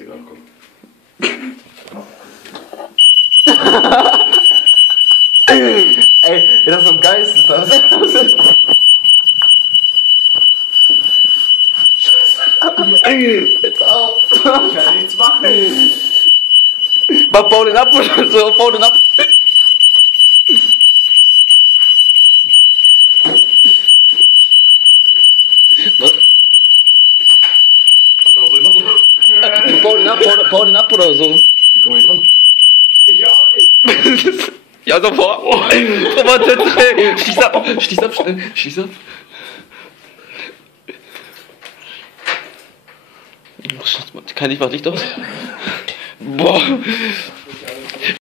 Ist egal, komm. Ey, das ist so ein Geist, ist das. Jetzt auf. Ich kann nichts machen. Bau den ab oder so, bau den ab. Was? Bau den ab oder so. Wie komm ich dran? Ich auch nicht. Ja, sofort. Schließ ab, schnell. Schließ ab. Kann ich, mach Licht aus. Boah.